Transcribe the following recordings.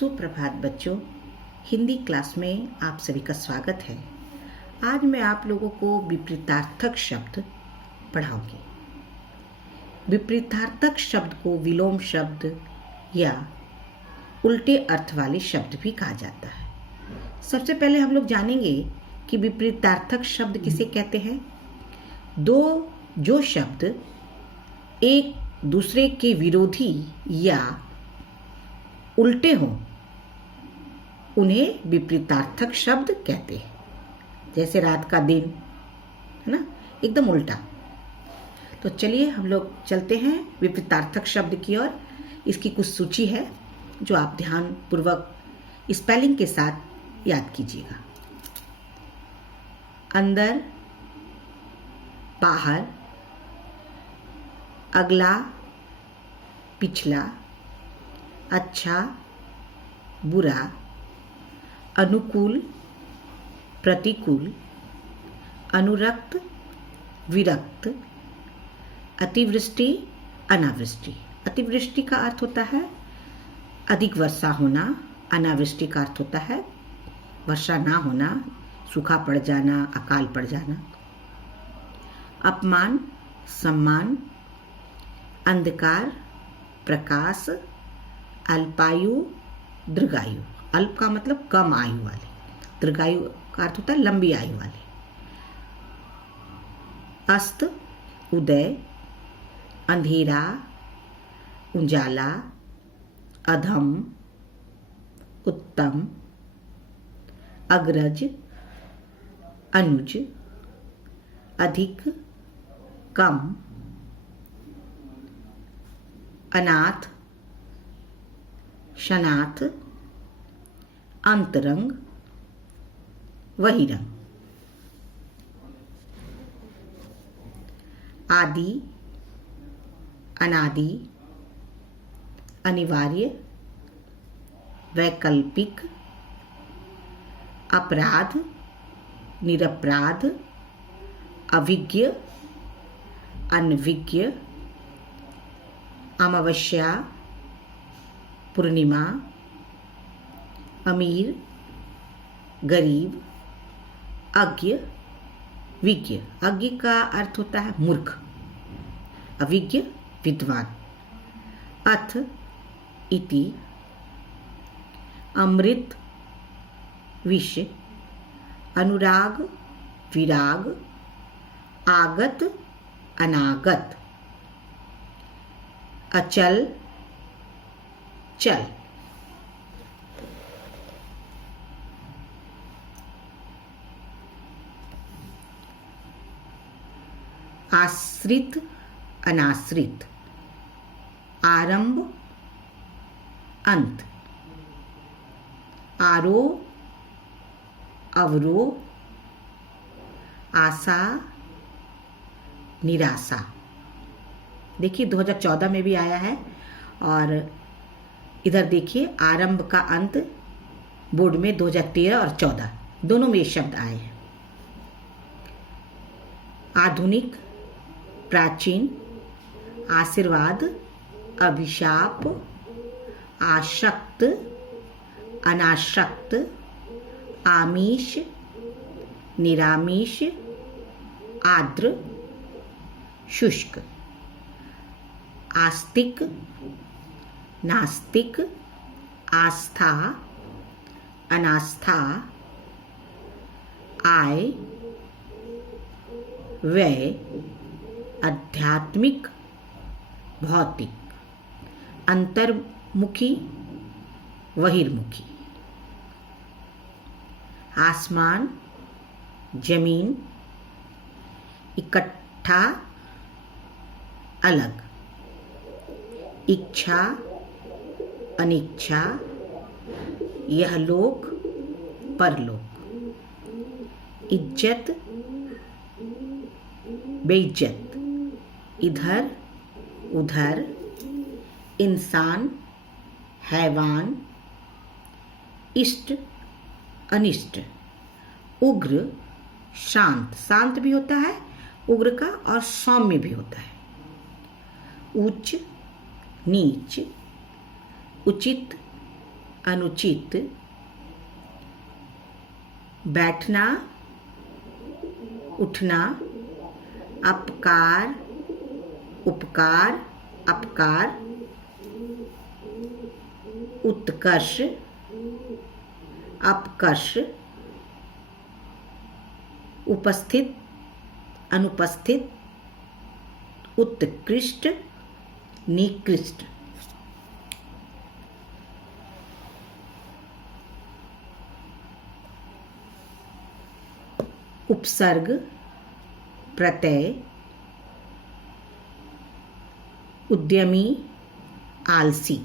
सुप्रभात बच्चों, हिंदी क्लास में आप सभी का स्वागत है। आज मैं आप लोगों को विपरीतार्थक शब्द पढ़ाऊंगी। विपरीतार्थक शब्द को विलोम शब्द या उल्टे अर्थ वाले शब्द भी कहा जाता है। सबसे पहले हम लोग जानेंगे कि विपरीतार्थक शब्द किसे कहते हैं। जो शब्द एक दूसरे के विरोधी या उल्टे हों उन्हें विपरीतार्थक शब्द कहते हैं। जैसे रात का दिन है ना, एकदम उल्टा। तो चलिए हम लोग चलते हैं विपरीतार्थक शब्द की ओर। इसकी कुछ सूची है जो आप ध्यान पूर्वक स्पेलिंग के साथ याद कीजिएगा। अंदर, बाहर, अगला, पिछला, अच्छा, बुरा, अनुकूल, प्रतिकूल, अनुरक्त, विरक्त, अतिवृष्टि, अनावृष्टि। अतिवृष्टि का अर्थ होता है अधिक वर्षा होना, अनावृष्टि का अर्थ होता है वर्षा ना होना, सूखा पड़ जाना, अकाल पड़ जाना। अपमान, सम्मान, अंधकार, प्रकाश, अल्पायु, दीर्घायु। अल्प का मतलब कम आयु वाले, दीर्घायु का अर्थ होता है लंबी आयु वाले। अस्त, उदय, अंधेरा, उजाला, अधम, उत्तम, अग्रज, अनुज, अधिक, कम, अनाथ, शनाथ, अंतरंग, बहिरंग। आदि, अनादि, अनिवार्य, वैकल्पिक, अपराध, निरपराध, अविज्ञ, अनविज्ञ, अमावस्या, पूर्णिमा, अमीर, गरीब, अज्ञ, विज्ञ। अज्ञ का अर्थ होता है मूर्ख, अविज्ञ विद्वान। अथ, इति, अमृत, विष, अनुराग, विराग, आगत, अनागत, अचल, चल। आश्रित, अनाश्रित, आरंभ, अंत, आरोह, अवरोह, आशा, निराशा। देखिए 2014 में भी आया है और इधर देखिए आरंभ का अंत बोर्ड में 2013 और 14 दोनों में ये शब्द आए हैं। आधुनिक, प्राचीन, आशीर्वाद, अभिशाप, आशक्त, अनाशक्त, आमीष, निरामीष, आर्द्र, शुष्क। आस्तिक, नास्तिक, आस्था, अनास्था, आय, व्यय, आध्यात्मिक, भौतिक, अंतर्मुखी, बहिर्मुखी। आसमान, जमीन, इकट्ठा, अलग, इच्छा, अनिच्छा, यह लोक, परलोक, इज्जत, बेइज्जत, इधर, उधर, इंसान, हैवान, इष्ट, अनिष्ट, उग्र, शांत। शांत भी होता है उग्र का और सौम्य भी होता है। उच्च, नीच, उचित, अनुचित, बैठना, उठना, अपकार, उपकार, अपकार, उत्कर्ष, अपकर्ष, उपस्थित, अनुपस्थित, उत्कृष्ट, निकृष्ट। उपसर्ग, प्रत्यय, उद्यमी, आलसी।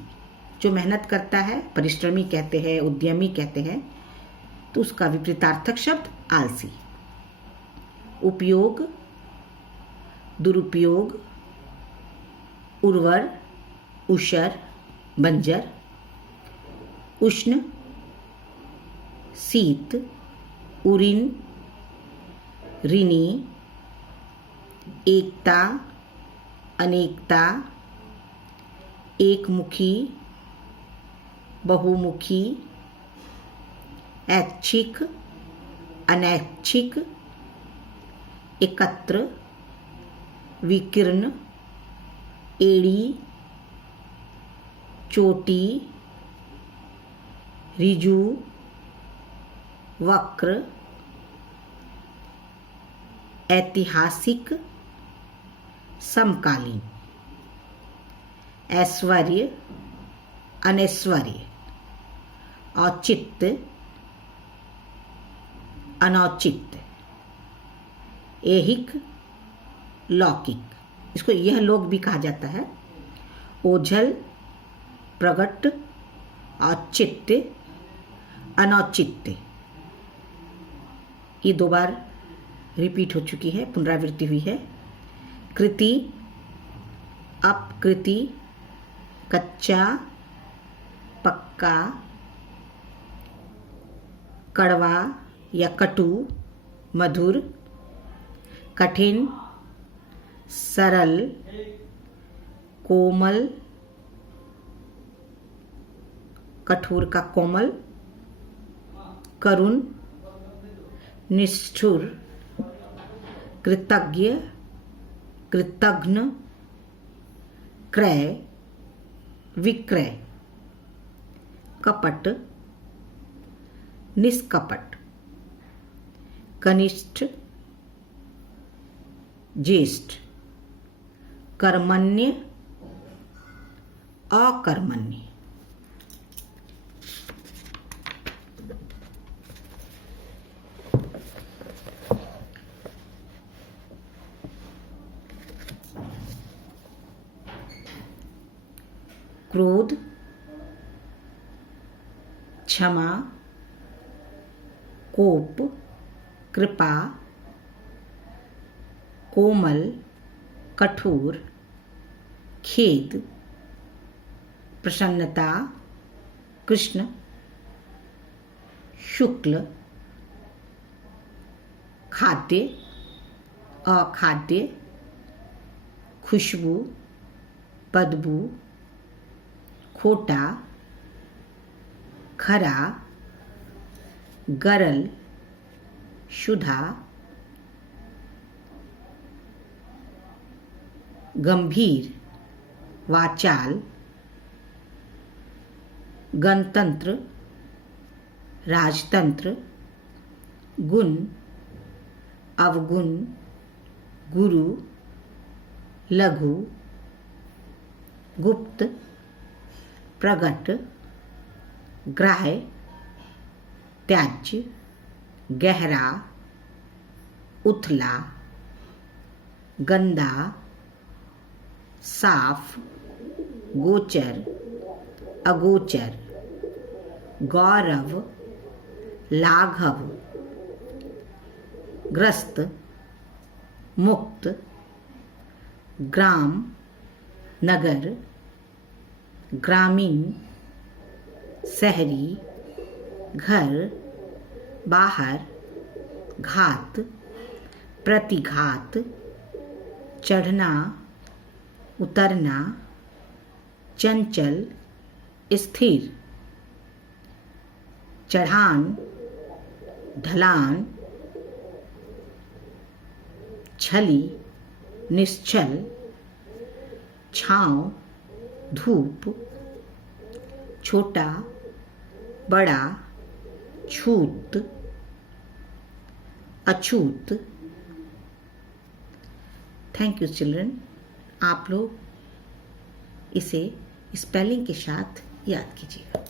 जो मेहनत करता है परिश्रमी कहते हैं, उद्यमी कहते हैं, तो उसका विपरीतार्थक शब्द आलसी। उपयोग, दुरुपयोग, उर्वर, उशर, बंजर, उष्ण, शीत, उरिन, ऋणी, एकता, अनेकता, एकमुखी, बहुमुखी, ऐच्छिक, अनैच्छिक, एकत्र, विकीर्ण, एड़ी, चोटी, ऋजु, वक्र, ऐतिहासिक, समकालीन, ऐश्वर्य, अनैश्वर्य, औचित्य, अनौचित्य, ऐहिक, लौकिक। इसको यह लोक भी कहा जाता है। ओझल, प्रगट, औचित्य, अनौचित्य। ये 2 बार रिपीट हो चुकी है, पुनरावृत्ति हुई है। कृति, अपकृति, कच्चा, पक्का, कड़वा या कटु, मधुर, कठिन, सरल, कोमल, कठोर का कोमल, करुण, निष्ठुर, कृतज्ञ, कृतघ्न, क्रय, विक्रय, कपट, निष्कपट, कनिष्ठ, ज्येष्ठ, कर्मण्य, अकर्मण्य। क्रोध, क्षमा, कोप, कृपा, कोमल, कठोर, खेद, प्रसन्नता, कृष्ण, शुक्ल, खाद्य, अखाद्य, खुशबू, बदबू, खोटा, खरा, गरल, शुदा, गंभीर, वाचाल, गणतंत्र, राजतंत्र, गुण, अवगुण, गुरु, लघु, गुप्त, प्रगट, ग्राह्य, त्याज्य, गहरा, उथला, गंदा, साफ, गोचर, अगोचर, गौरव, लाघव, ग्रस्त, मुक्त, ग्राम, नगर, ग्रामीण, शहरी, घर, बाहर, घात, प्रतिघात, चढ़ना, उतरना, चंचल, स्थिर, चढ़ान, ढलान, छली, निश्चल, छांव, धूप, छोटा, बड़ा, छूत, अछूत। Thank you children. आप लोग इसे स्पेलिंग के साथ याद कीजिएगा।